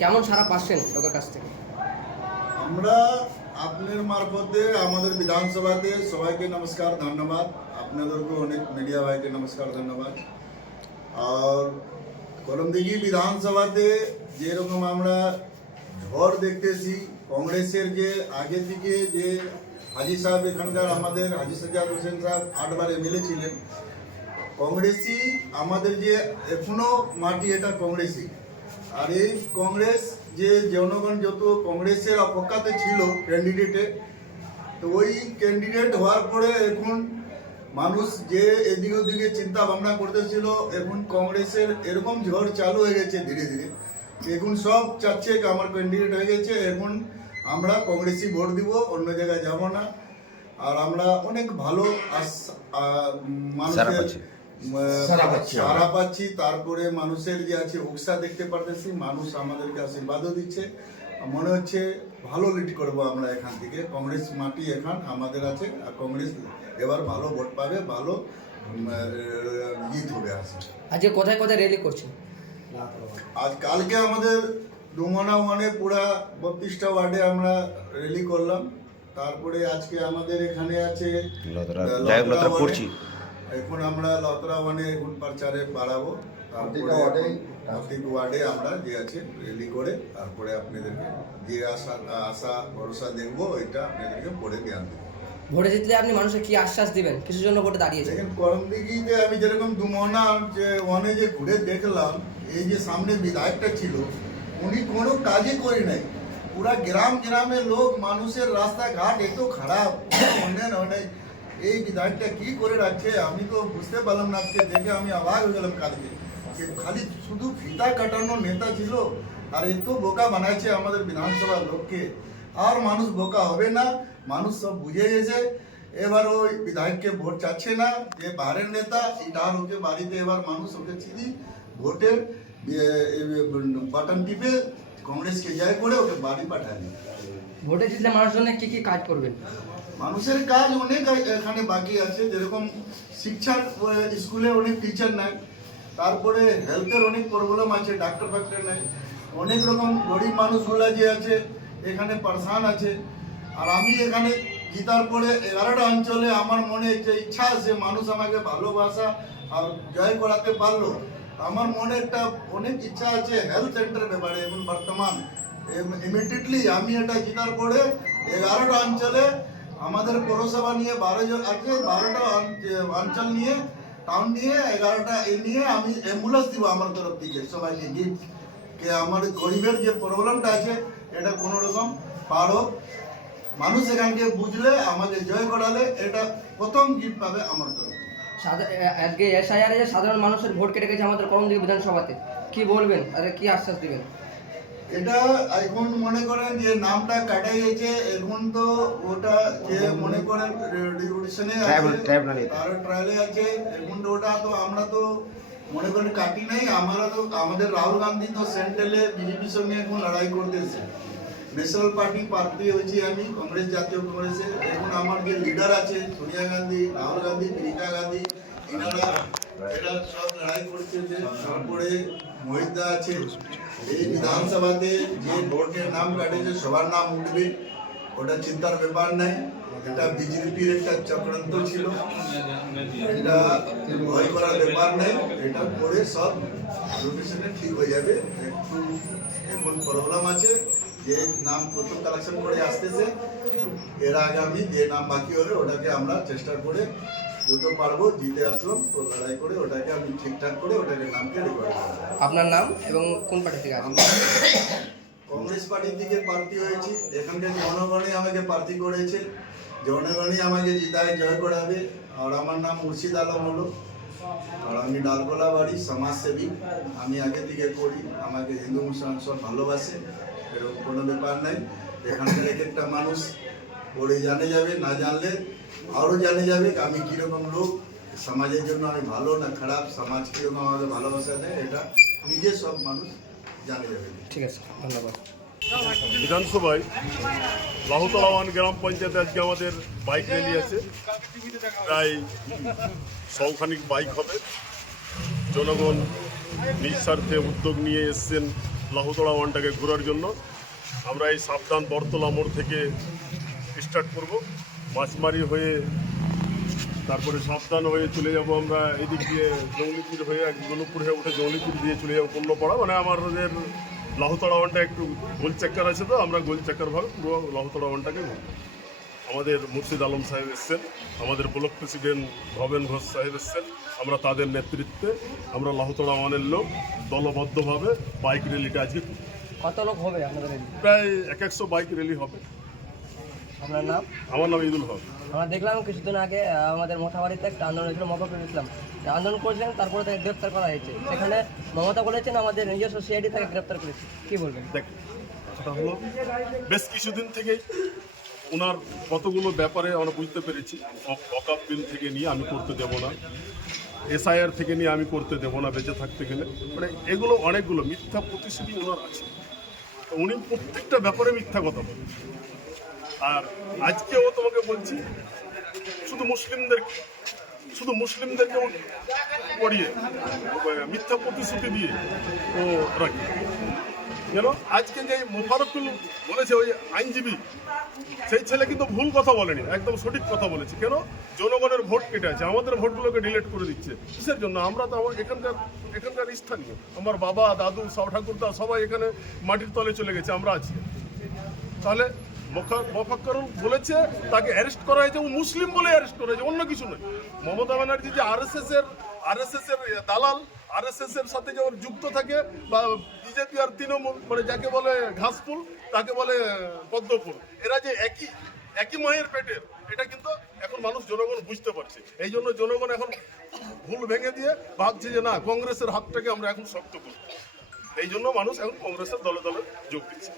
কেমন সারা পাচ্ছেন লোকের কাছ থেকে? আমরা আপনার মারফতে আমাদের বিধানসভাতে সবাইকে নমস্কার, ধন্যবাদ। আপনাদেরকে অনেক মিডিয়া ভাইকে নমস্কার, ধন্যবাদ। আর করমদিঘি বিধানসভাতে যেরকম আমরা ঝড় দেখতেছি, কংগ্রেসের যে আগে থেকে যে হাজি সাহেব এখানকার আমাদের হাজি সাজ্জাদ হোসেন সাহেব 8 বার এমএলএ ছিলেন, কংগ্রেসই আমাদের যে এখনো মাটি এটা কংগ্রেসই। আর এই কংগ্রেস যে জনগণ যত কংগ্রেসের অপেক্ষাতে ছিল ক্যান্ডিডেটে, তো ওই ক্যান্ডিডেট হওয়ার পরে এখন মানুষ যে এদিক ওদিকে চিন্তা ভাবনা করতেছিল, এখন কংগ্রেসের এরকম ঝড় চালু হয়ে গেছে ধীরে ধীরে। এখন সব চাচ্ছে যে আমার ক্যান্ডিডেট হয়ে গেছে, এখন আমরা কংগ্রেসই ভোট দিব, অন্য জায়গায় যাব না। আর আমরা অনেক ভালো মানুষের সারা পাচ্ছি। তারপরে মানুষের যে আছে উৎসাহ দেখতে পারতেছি, মানুষ আমাদেরকে আশীর্বাদও দিচ্ছে। মনে হচ্ছে ভালো লিড করবো আমরা এখান থেকে। কংগ্রেস মাটি এখন আমাদের আছে, আর কংগ্রেস এবার ভালো ভোট পাবে, ভালো জিত হবে। আছে আজকে কোথায় কোথায় র্যালি করছেন? আজ কালকে আমাদের ডুমনা ওয়ানে পুরা 32টা ওয়ার্ডে আমরা র্যালি করলাম। তারপরে আজকে আমাদের এখানে আছে এখন আমরা লতরা ওয়ানে এখন প্রচারে বাড়াবো। প্রত্যেক ওয়ার্ডে আমরা যে আছে র্যালি করে তারপরে আপনাদেরকে যে আশা ভরসা দেখবো এটা আপনাদেরকে পড়ে জ্ঞান দেবো। ভোটে জিতলে আপনি মানুষকে কি আশ্বাস দিবেন? কিছুর জন্য ভোটে দাঁড়িয়েছেন। দেখেন করমদিঘিতে আমি যেরকম ডুমনা যে ওয়ানে যে ঘুরে দেখলাম, এই যে সামনে বিধায়কটা ছিল উনি কোনো কাজই করে নাই। পুরা গ্রামের লোক, মানুষের রাস্তাঘাট এত খারাপ, অনেক এই বিধায়কটা কি করে রাখছে আমি তো বুঝতে পারলাম না। আজকে দেখে আমি অবাক হয়ে গেলাম কালকে, যে খালি শুধু ফিতা কাটানোর নেতা ছিল, আর এত বোকা বানাইছে আমাদের বিধানসভার লোককে। আর মানুষ বোকা হবে না, মানুষ সব বুঝে গেছে। এবার ওই বিধায়ককে ভোট চাচ্ছে না, যে বাইরের নেতা ইটার ওকে বাড়িতে এবার মানুষ ওকে চিনি ভোটের বাটন টিপে কংগ্রেসকে জয় করে ওকে বাড়ি পাঠায়। ভোটে জিতলে মানুষের জন্য কি কি কাজ করবেন? মানুষের কাজ অনেক এখানে বাকি আছে, যেরকম শিক্ষার স্কুলে অনেক টিচার নাই, তারপরে হেলথের অনেক প্রবলেম আছে, ডাক্তার ফাক্তার নাই, অনেক রকম গরিব মানুষগুলা যে আছে এখানে পারসান আছে। আর আমি এখানে জিতার পরে 11টা অঞ্চলে আমার মনে যে ইচ্ছা আছে, মানুষ আমাকে ভালোবাসা আর জয় করাতে পারলো। আমার মনে একটা অনেক ইচ্ছা আছে হেলথ সেন্টার ব্যাপারে। এখন বর্তমান ইমিডিয়েটলি আমি এটা জিতার পরে 11টা অঞ্চলে আমাদের পৌরসভা নিয়ে 12 জন আছে, 12টা অঞ্চল নিয়ে টাউন নিয়ে 11টা নিয়ে আমি অ্যাম্বুলেন্স দিব আমার তরফ থেকে সবাইকে গিফট, কে আমার গরিবের যে প্রবলেমটা আছে এটা কোনো রকম পার হোক। মানুষ এখানকে বুঝলে, আমাকে জয় করালে এটা প্রথম গিফট পাবে আমার তরফ থেকে। আজকে এসআইআর যে সাধারণ মানুষের ভোট কেটে গেছে আমাদের করমদিঘি বিধানসভাতে, কি বলবেন? তাদের কি আশ্বাস দিবেন? এটা এখন মনে করেন যে নামটা কাটা গেছে, এখন তো ওটা যে মনে করেন রিভলিউশনে আছে, আর ট্রায়ালে আছে, এখন তো ওটা তো আমরা তো মনে করেন কাটি নাই। আমরা তো আমাদের রাহুল গান্ধী তো সেন্ট্রালে বিজেপির সঙ্গে এখন লড়াই করতেছে। ন্যাশনাল প্রার্থী হয়েছি আমি কংগ্রেস, জাতীয় কংগ্রেসের। এখন আমার যে লিডার আছে সোনিয়া গান্ধী, রাহুল গান্ধী, প্রিয়াঙ্কা গান্ধী, এনারা এটা সব লড়াই করতেছে। তারপরে মহিন্দা আছে। এই বিধানসভাতে যে ভোটের নাম কাটেছে সবার নাম উঠবে, ওটা চিন্তার ব্যাপার নাই। এটা বিজেপির একটা চক্রান্ত ছিল, এটা ভয় করার ব্যাপার নাই। এটা পরে সব রোটেশনে ঠিক হয়ে যাবে। একটু এখন প্রবলেম আছে, যে নাম প্রথম কালেকশন করে আসতেছে, এর আগে আমি যে নাম বাকি হবে ওটাকে আমরা চেষ্টা করে যত পারবো জিতে আসলাম, তো লড়াই করে ওটাকে আমি ঠিকঠাক করে ওটাকে নামকে রেকর্ড করবো। আপনার নাম এবং কোন পার্টি থেকে? কংগ্রেস পার্টি থেকে প্রার্থী হয়েছি। এখানকার জনগণই আমাকে প্রার্থী করেছে, জনগণই আমাকে জিতায় জয় করাবে। আর আমার নাম মুর্শিদ আলম হলো, আর আমি ডালগোলা বাড়ি সমাজসেবী। আমি আগে থেকে করি, আমাকে হিন্দু মুসলমান সব ভালোবাসে, এরকম কোনো ব্যাপার নাই। এখানকার এক একটা মানুষ পড়ে জানে যাবে, না জানলে আরও জানে যাবে আমি কীরকম লোক, সমাজের জন্য আমি ভালো না খারাপ, সমাজ কীরকম আমাকে ভালোবাসা দেয় এটা নিজে সব মানুষ জানে যাবে। ঠিক আছে, ধন্যবাদ। বিধানসভায় লাহুতলা ওয়ান গ্রাম পঞ্চায়েতে আজকে আমাদের বাইক র্যালি আছে, প্রায় 100খানিক বাইক হবে। জনগণ নিজ স্বার্থে উদ্যোগ নিয়ে এসছেন লাহুতলা ওয়ানটাকে ঘোরার জন্য। আমরা এই সাবধান বরতলা মোড় থেকে স্টার্ট করব, মাছমারি হয়ে তারপরে সাবধান হয়ে চলে যাব আমরা এদিক দিয়ে জঙ্গলিপুর হয়ে গনুপুর হয়ে উঠে জঙ্গলিপুর দিয়ে চলে যাবো পল্লপাড়া। মানে আমাদের লাহুতলা ওয়ানটা একটু গোল চেক্কার আছে, তো আমরা গোল চেক্কার ভাবে পুরো লাহুতলা ওয়ানটাকে ঘুরবো। আমাদের মুর্শিদ আলম সাহেব এসছেন, আমাদের ব্লক প্রেসিডেন্ট ভবেন ঘোষ সাহেব এসছেন। আমরা তাদের নেতৃত্বে আমরা লাহুতলা ওয়ানের লোক দলবদ্ধভাবে বাইক র্যালিটা আজকে করব। কত লোক হবে আপনাদের এই? প্রায় 100 বাইক র্যালি হবে। আপনার নাম? আমার নাম ঈদুল হক। আমরা দেখলাম কিছুদিন আগে আমাদের মোথাবাড়িতে একটা আন্দোলন হয়েছিল, মফাকুল ইসলাম আন্দোলন করেছিলেন, তারপরে তাকে গ্রেপ্তার করা হয়েছে। সেখানে মমতা বলেছেন আমাদের নিজস্ব সিআইডি তাকে গ্রেপ্তার করেছে, কি বলবেন? দেখ, সেটা হলো বেশ কিছুদিন থেকেই ওনার কতগুলো ব্যাপারে আমরা বুঝতে পেরেছি। ওয়াকফ বিল থেকে নিয়ে আমি করতে দেব না, এসআইআর থেকে নিয়ে আমি করতে দেব না বেঁচে থাকতে গেলে, মানে এগুলো অনেকগুলো মিথ্যা প্রতিশ্রুতি ওনার আছে। তো উনি প্রত্যেকটা ব্যাপারে মিথ্যা কথা বলেন। আর আজকেও তোমাকে বলছি, শুধু মুসলিমদেরকে পড়িয়ে মিথ্যা প্রতিশ্রুতি দিয়ে ও রাখি। যেন আজকে যে মোফারকুল বলেছে ওই আইনজীবী, সেই ছেলে কিন্তু ভুল কথা বলেনি, একদম সঠিক কথা বলেছে। কেন? জনগণের ভোট কেটে আছে, আমাদের ভোটগুলোকে ডিলিট করে দিচ্ছে। কিসের জন্য? আমরা তো এখানকার স্থানীয়, আমার বাবা দাদু সব ঠাকুরদা সবাই এখানে মাটির তলে চলে গেছে, আমরা আছি। তাহলে মোফাক্কারুল বলেছে তাকে অ্যারেস্ট করা হয়েছে, ও মুসলিম বলে অ্যারেস্ট করা হয়েছে, অন্য কিছু নয়। মমতা ব্যানার্জি যে আরএসএস এর দালাল, আরএসএস এর সাথে যে ওর যুক্ত থাকে, বা বিজেপি আর তৃণমূল, মানে যাকে বলে ঘাসফুল তাকে বলে পদ্মফুল, এরা যে একই মায়ের পেটের, এটা কিন্তু এখন জনগণ বুঝতে পারছে। এই জন্য জনগণ এখন ভুল ভেঙে দিয়ে ভাবছে যে না, কংগ্রেসের হাতটাকে আমরা এখন শক্ত করব। এই জন্য মানুষ এখন কংগ্রেসের দলে দলে যোগ দিচ্ছে।